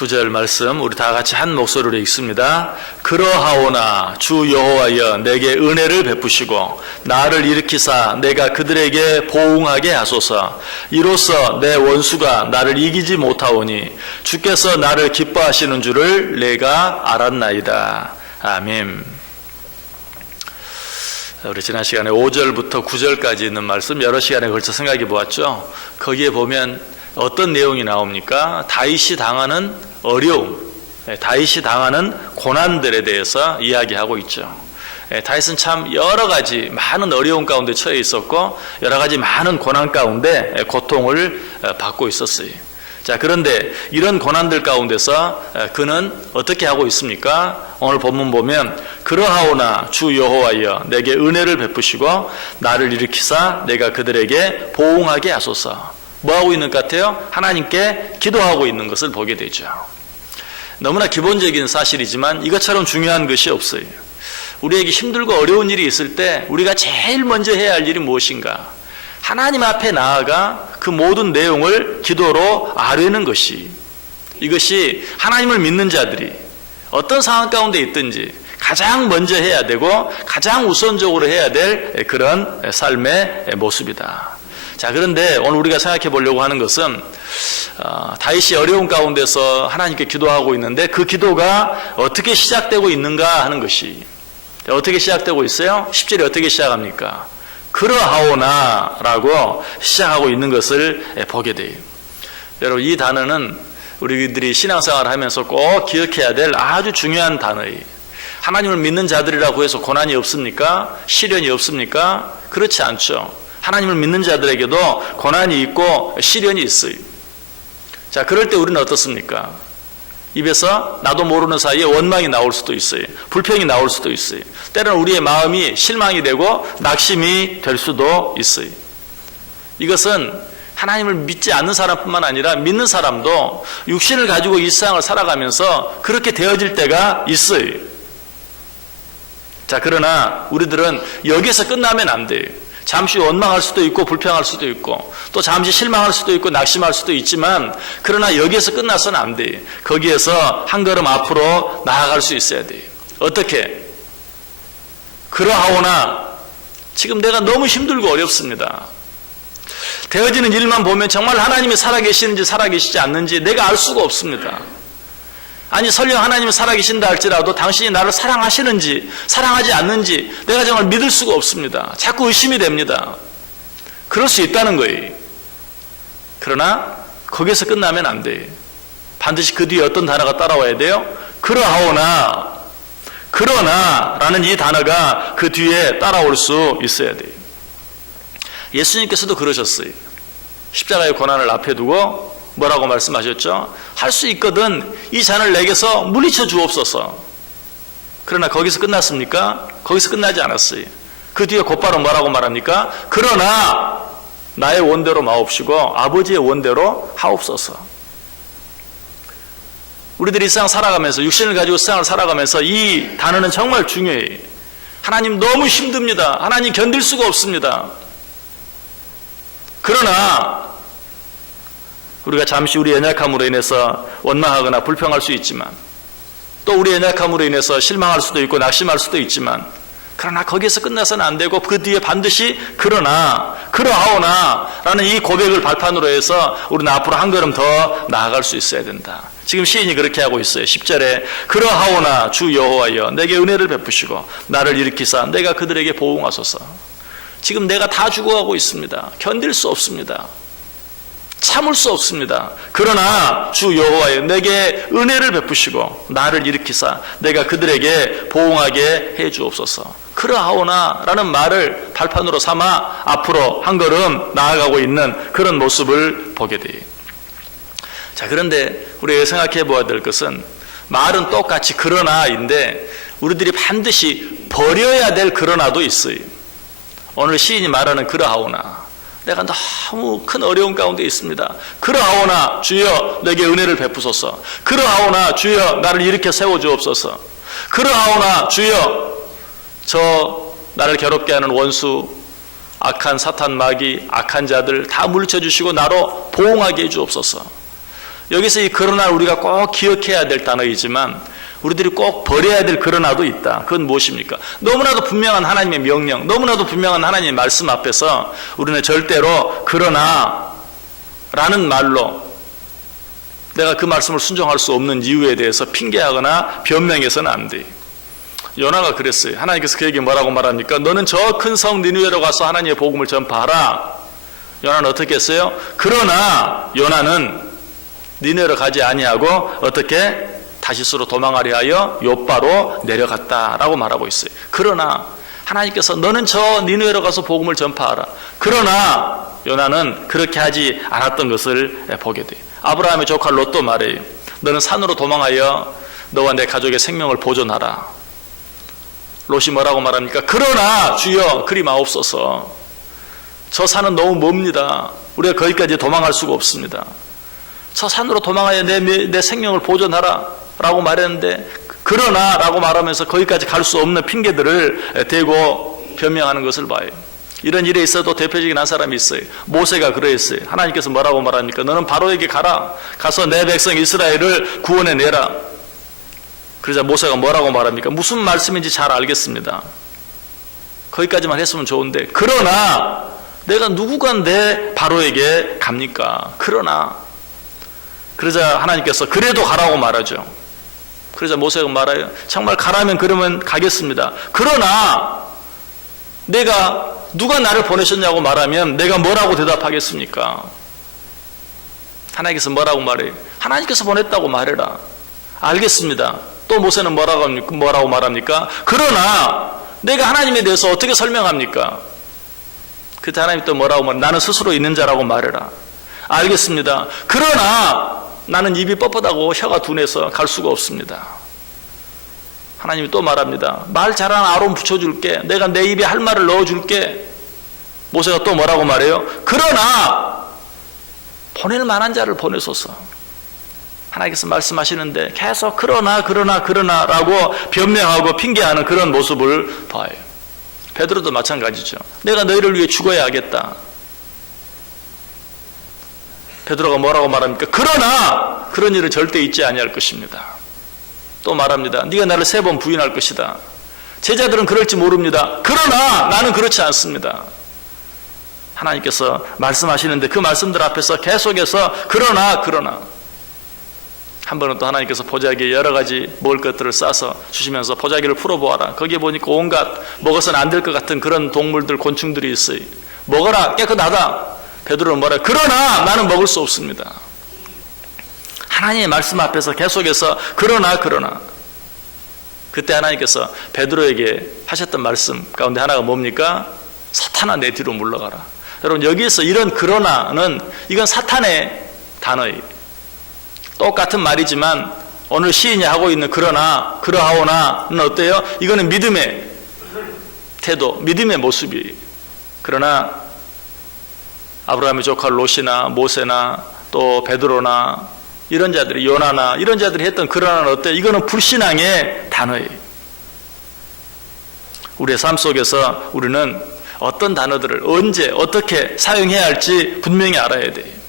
2절 말씀 우리 다 같이 한 목소리로 읽습니다. 그러하오나 주 여호와여 내게 은혜를 베푸시고 나를 일으키사 내가 그들에게 보응하게 하소서. 이로써 내 원수가 나를 이기지 못하오니 주께서 나를 기뻐하시는 줄을 내가 알았나이다. 아멘. 우리 지난 시간에 5절부터 9절까지 있는 말씀 여러 시간에 걸쳐 생각해 보았죠. 거기에 보면 어떤 내용이 나옵니까? 다윗이 당하는 어려움, 다윗이 당하는 고난들에 대해서 이야기하고 있죠. 다윗은 참 여러 가지 많은 어려움 가운데 처해 있었고 여러 가지 많은 고난 가운데 고통을 받고 있었어요. 자, 그런데 이런 고난들 가운데서 그는 어떻게 하고 있습니까? 오늘 본문 보면 그러하오나 주 여호와여 내게 은혜를 베푸시고 나를 일으키사 내가 그들에게 보응하게 하소서. 뭐 하고 있는 것 같아요? 하나님께 기도하고 있는 것을 보게 되죠. 너무나 기본적인 사실이지만 이것처럼 중요한 것이 없어요. 우리에게 힘들고 어려운 일이 있을 때 우리가 제일 먼저 해야 할 일이 무엇인가? 하나님 앞에 나아가 그 모든 내용을 기도로 아뢰는 것이, 이것이 하나님을 믿는 자들이 어떤 상황 가운데 있든지 가장 먼저 해야 되고 가장 우선적으로 해야 될 그런 삶의 모습이다. 자, 그런데 오늘 우리가 생각해 보려고 하는 것은 다윗이 어려운 가운데서 하나님께 기도하고 있는데 그 기도가 어떻게 시작되고 있는가 하는 것이, 어떻게 시작되고 있어요? 10절이 어떻게 시작합니까? 그러하오나 라고 시작하고 있는 것을 보게 돼요. 여러분, 이 단어는 우리들이 신앙생활을 하면서 꼭 기억해야 될 아주 중요한 단어예요. 하나님을 믿는 자들이라고 해서 고난이 없습니까? 시련이 없습니까? 그렇지 않죠. 하나님을 믿는 자들에게도 고난이 있고 시련이 있어요. 자, 그럴 때 우리는 어떻습니까? 입에서 나도 모르는 사이에 원망이 나올 수도 있어요. 불평이 나올 수도 있어요. 때로는 우리의 마음이 실망이 되고 낙심이 될 수도 있어요. 이것은 하나님을 믿지 않는 사람뿐만 아니라 믿는 사람도 육신을 가지고 이 세상을 살아가면서 그렇게 되어질 때가 있어요. 자, 그러나 우리들은 여기서 끝나면 안 돼요. 잠시 원망할 수도 있고 불평할 수도 있고 또 잠시 실망할 수도 있고 낙심할 수도 있지만, 그러나 여기에서 끝나서는 안 돼요. 거기에서 한 걸음 앞으로 나아갈 수 있어야 돼요. 어떻게? 그러하오나 지금 내가 너무 힘들고 어렵습니다. 되어지는 일만 보면 정말 하나님이 살아계시는지 살아계시지 않는지 내가 알 수가 없습니다. 아니, 설령 하나님이 살아계신다 할지라도 당신이 나를 사랑하시는지 사랑하지 않는지 내가 정말 믿을 수가 없습니다. 자꾸 의심이 됩니다. 그럴 수 있다는 거예요. 그러나 거기서 끝나면 안 돼요. 반드시 그 뒤에 어떤 단어가 따라와야 돼요? 그러하오나, 그러나 라는 이 단어가 그 뒤에 따라올 수 있어야 돼요. 예수님께서도 그러셨어요. 십자가의 고난을 앞에 두고 뭐라고 말씀하셨죠? 할 수 있거든 이 잔을 내게서 물리쳐 주옵소서. 그러나 거기서 끝났습니까? 거기서 끝나지 않았어요. 그 뒤에 곧바로 뭐라고 말합니까? 그러나 나의 원대로 마옵시고 아버지의 원대로 하옵소서. 우리들이 이 세상 살아가면서, 육신을 가지고 세상을 살아가면서 이 단어는 정말 중요해요. 하나님 너무 힘듭니다. 하나님 견딜 수가 없습니다. 그러나 우리가 잠시 우리 연약함으로 인해서 원망하거나 불평할 수 있지만, 또 우리 연약함으로 인해서 실망할 수도 있고 낙심할 수도 있지만, 그러나 거기에서 끝나서는 안 되고 그 뒤에 반드시 그러나, 그러하오나 라는 이 고백을 발판으로 해서 우리는 앞으로 한 걸음 더 나아갈 수 있어야 된다. 지금 시인이 그렇게 하고 있어요. 10절에 그러하오나 주 여호와여 내게 은혜를 베푸시고 나를 일으키사 내가 그들에게 보응하소서. 지금 내가 다 죽어가고 있습니다. 견딜 수 없습니다. 참을 수 없습니다. 그러나 주 여호와여 내게 은혜를 베푸시고 나를 일으키사 내가 그들에게 보응하게 해 주옵소서. 그러하오나 라는 말을 발판으로 삼아 앞으로 한 걸음 나아가고 있는 그런 모습을 보게 돼요. 자, 그런데 우리가 생각해 보아야 될 것은, 말은 똑같이 그러나인데 우리들이 반드시 버려야 될 그러나도 있어요. 오늘 시인이 말하는 그러하오나, 내가 너무 큰 어려움 가운데 있습니다. 그러하오나 주여 내게 은혜를 베푸소서. 그러하오나 주여 나를 일으켜 세워주옵소서. 그러하오나 주여 저 나를 괴롭게 하는 원수, 악한 사탄 마귀, 악한 자들 다 물리쳐 주시고 나로 보응하게 해 주옵소서. 여기서 이 그러나를 우리가 꼭 기억해야 될 단어이지만 우리들이 꼭 버려야 될 그러나도 있다. 그건 무엇입니까? 너무나도 분명한 하나님의 명령, 너무나도 분명한 하나님의 말씀 앞에서 우리는 절대로 그러나 라는 말로 내가 그 말씀을 순종할 수 없는 이유에 대해서 핑계하거나 변명해서는 안 돼. 요나가 그랬어요. 하나님께서 그에게 뭐라고 말합니까? 너는 저 큰 성 니느웨로 가서 하나님의 복음을 전파하라. 요나는 어떻게 했어요? 그러나 요나는 니느웨로 가지 아니하고 어떻게 다시스로 도망하려 하여 욥바로 내려갔다라고 말하고 있어요. 그러나 하나님께서 너는 저 니느웨로 가서 복음을 전파하라. 그러나 요나는 그렇게 하지 않았던 것을 보게 돼요. 아브라함의 조카 롯도 말해요. 너는 산으로 도망하여 너와 내 가족의 생명을 보존하라. 롯이 뭐라고 말합니까? 그러나 주여 그리 마옵소서. 저 산은 너무 멉니다. 우리가 거기까지 도망할 수가 없습니다. 저 산으로 도망하여 내 생명을 보존하라 라고 말했는데 그러나 라고 말하면서 거기까지 갈 수 없는 핑계들을 대고 변명하는 것을 봐요. 이런 일에 있어도 대표적인 한 사람이 있어요. 모세가 그러했어요. 하나님께서 뭐라고 말합니까? 너는 바로에게 가라. 가서 내 백성 이스라엘을 구원해내라. 그러자 모세가 뭐라고 말합니까? 무슨 말씀인지 잘 알겠습니다. 거기까지만 했으면 좋은데 그러나 내가 누구가 내 바로에게 갑니까? 그러나 그러자 하나님께서 그래도 가라고 말하죠. 그러자 모세가 말해요. 정말 가라면 그러면 가겠습니다. 그러나 내가 누가 나를 보내셨냐고 말하면 내가 뭐라고 대답하겠습니까? 하나님께서 뭐라고 말해요? 하나님께서 보냈다고 말해라. 알겠습니다. 또 모세는 뭐라고 말합니까? 그러나 내가 하나님에 대해서 어떻게 설명합니까? 그때 하나님이 또 뭐라고 말해요? 나는 스스로 있는 자라고 말해라. 알겠습니다. 그러나 나는 입이 뻣뻣하고 혀가 둔해서 갈 수가 없습니다. 하나님이 또 말합니다. 말 잘하는 아론 붙여줄게. 내가 내 입에 할 말을 넣어줄게. 모세가 또 뭐라고 말해요? 그러나 보낼 만한 자를 보내소서. 하나님께서 말씀하시는데 계속 그러나라고 변명하고 핑계하는 그런 모습을 봐요. 베드로도 마찬가지죠. 내가 너희를 위해 죽어야 하겠다. 베드로가 뭐라고 말합니까? 그러나 그런 일을 절대 잊지 아니할 것입니다. 또 말합니다. 네가 나를 3번 부인할 것이다. 제자들은 그럴지 모릅니다. 그러나 나는 그렇지 않습니다. 하나님께서 말씀하시는데 그 말씀들 앞에서 계속해서 그러나 한 번은 또 하나님께서 보자기에 여러 가지 먹을 것들을 싸서 주시면서 보자기를 풀어보아라. 거기에 보니까 온갖 먹어서는 안 될 것 같은 그런 동물들 곤충들이 있어요. 먹어라 깨끗하다. 베드로는 뭐라? 그러나 나는 먹을 수 없습니다. 하나님의 말씀 앞에서 계속해서 그러나 그때 하나님께서 베드로에게 하셨던 말씀 가운데 하나가 뭡니까? 사탄아 내 뒤로 물러가라. 여러분 여기에서 이런 그러나는 이건 사탄의 단어예요. 똑같은 말이지만 오늘 시인이 하고 있는 그러나 그러하오나는 어때요? 이거는 믿음의 태도, 믿음의 모습이에요. 그러나 아브라함의 조카 롯이나 모세나 또 베드로나 이런 자들이 요나나 이런 자들이 했던 그러나는 어때요? 이거는 불신앙의 단어예요. 우리의 삶 속에서 우리는 어떤 단어들을 언제 어떻게 사용해야 할지 분명히 알아야 돼요.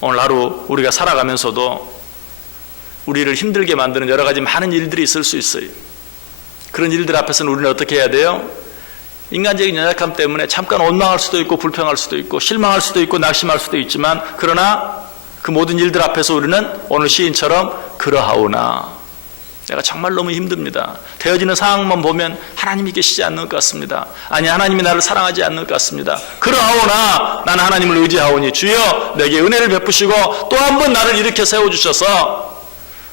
오늘 하루 우리가 살아가면서도 우리를 힘들게 만드는 여러 가지 많은 일들이 있을 수 있어요. 그런 일들 앞에서는 우리는 어떻게 해야 돼요? 인간적인 연약함 때문에 잠깐 원망할 수도 있고 불평할 수도 있고 실망할 수도 있고 낙심할 수도 있지만 그러나 그 모든 일들 앞에서 우리는 오늘 시인처럼 그러하오나 내가 정말 너무 힘듭니다. 되어지는 상황만 보면 하나님이 계시지 않는 것 같습니다. 아니 하나님이 나를 사랑하지 않는 것 같습니다. 그러하오나 나는 하나님을 의지하오니 주여 내게 은혜를 베푸시고 또 한 번 나를 일으켜 세워주셔서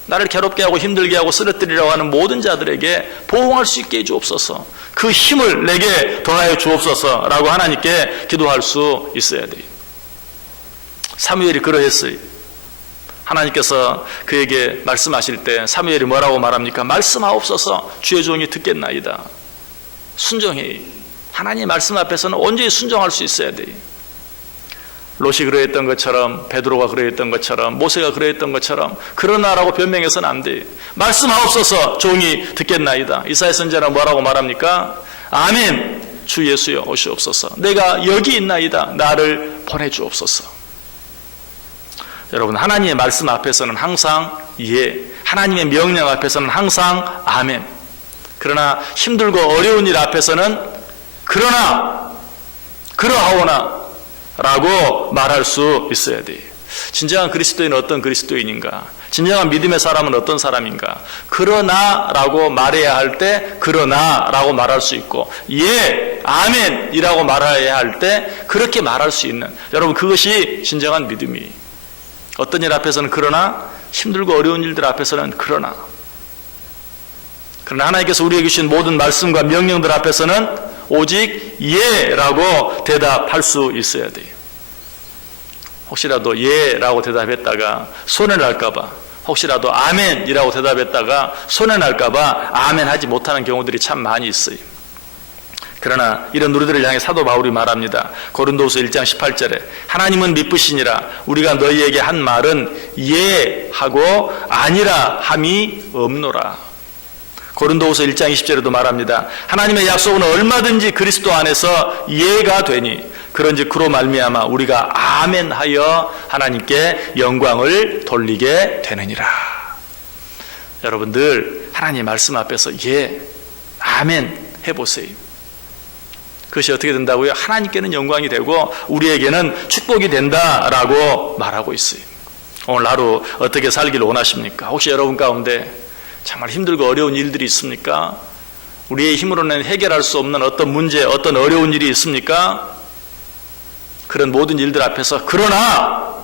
나를 괴롭게 하고 힘들게 하고 쓰러뜨리려고 하는 모든 자들에게 보응할 수 있게 해주옵소서. 그 힘을 내게 더하여 주옵소서라고 하나님께 기도할 수 있어야 돼요. 사무엘이 그러했어요. 하나님께서 그에게 말씀하실 때 사무엘이 뭐라고 말합니까? 말씀하옵소서 주의 종이 듣겠나이다. 순종해. 하나님의 말씀 앞에서는 온전히 순종할 수 있어야 돼요. 롯이 그러했던 것처럼 베드로가 그러했던 것처럼 모세가 그러했던 것처럼 그러나라고 변명해서는 안 돼요. 말씀하옵소서 종이 듣겠나이다. 이사야 선지자는 뭐라고 말합니까? 아멘 주 예수여 오시옵소서. 내가 여기 있나이다. 나를 보내주옵소서. 여러분, 하나님의 말씀 앞에서는 항상 예, 하나님의 명령 앞에서는 항상 아멘. 그러나 힘들고 어려운 일 앞에서는 그러나, 그러하오나 라고 말할 수 있어야 돼요. 진정한 그리스도인은 어떤 그리스도인인가? 진정한 믿음의 사람은 어떤 사람인가? 그러나 라고 말해야 할 때 그러나 라고 말할 수 있고, 예, 아멘 이라고 말해야 할 때 그렇게 말할 수 있는, 여러분, 그것이 진정한 믿음이. 어떤 일 앞에서는 그러나, 힘들고 어려운 일들 앞에서는 그러나 하나님께서 우리에게 주신 모든 말씀과 명령들 앞에서는 오직 예라고 대답할 수 있어야 돼요. 혹시라도 예라고 대답했다가 손해날까봐, 혹시라도 아멘이라고 대답했다가 손해날까봐 아멘하지 못하는 경우들이 참 많이 있어요. 그러나 이런 우리들을 향해 사도 바울이 말합니다. 고린도후서 1장 18절에 하나님은 미쁘시니라 우리가 너희에게 한 말은 예 하고 아니라 함이 없노라. 고린도후서 1장 20절에도 말합니다. 하나님의 약속은 얼마든지 그리스도 안에서 예가 되니 그런즉 그로 말미암아 우리가 아멘하여 하나님께 영광을 돌리게 되느니라. 여러분들 하나님의 말씀 앞에서 예, 아멘 해보세요. 그것이 어떻게 된다고요? 하나님께는 영광이 되고 우리에게는 축복이 된다라고 말하고 있어요. 오늘 하루 어떻게 살기를 원하십니까? 혹시 여러분 가운데 정말 힘들고 어려운 일들이 있습니까? 우리의 힘으로는 해결할 수 없는 어떤 문제, 어떤 어려운 일이 있습니까? 그런 모든 일들 앞에서 그러나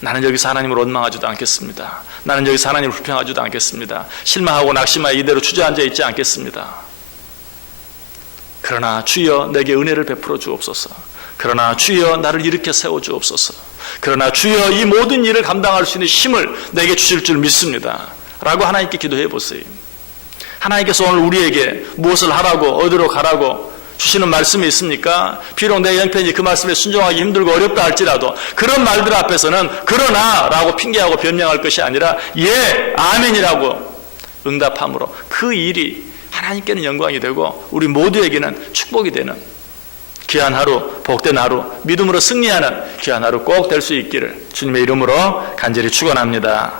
나는 여기서 하나님을 원망하지도 않겠습니다. 나는 여기서 하나님을 불평하지도 않겠습니다. 실망하고 낙심하여 이대로 주저앉아 있지 않겠습니다. 그러나 주여 내게 은혜를 베풀어 주옵소서. 그러나 주여 나를 일으켜 세워 주옵소서. 그러나 주여 이 모든 일을 감당할 수 있는 힘을 내게 주실 줄 믿습니다. 라고 하나님께 기도해 보세요. 하나님께서 오늘 우리에게 무엇을 하라고, 어디로 가라고 주시는 말씀이 있습니까? 비록 내 형편이 그 말씀에 순종하기 힘들고 어렵다 할지라도 그런 말들 앞에서는 그러나 라고 핑계하고 변명할 것이 아니라 예, 아멘이라고 응답함으로 그 일이 하나님께는 영광이 되고 우리 모두에게는 축복이 되는 귀한 하루, 복된 하루, 믿음으로 승리하는 귀한 하루 꼭 될 수 있기를 주님의 이름으로 간절히 축원합니다.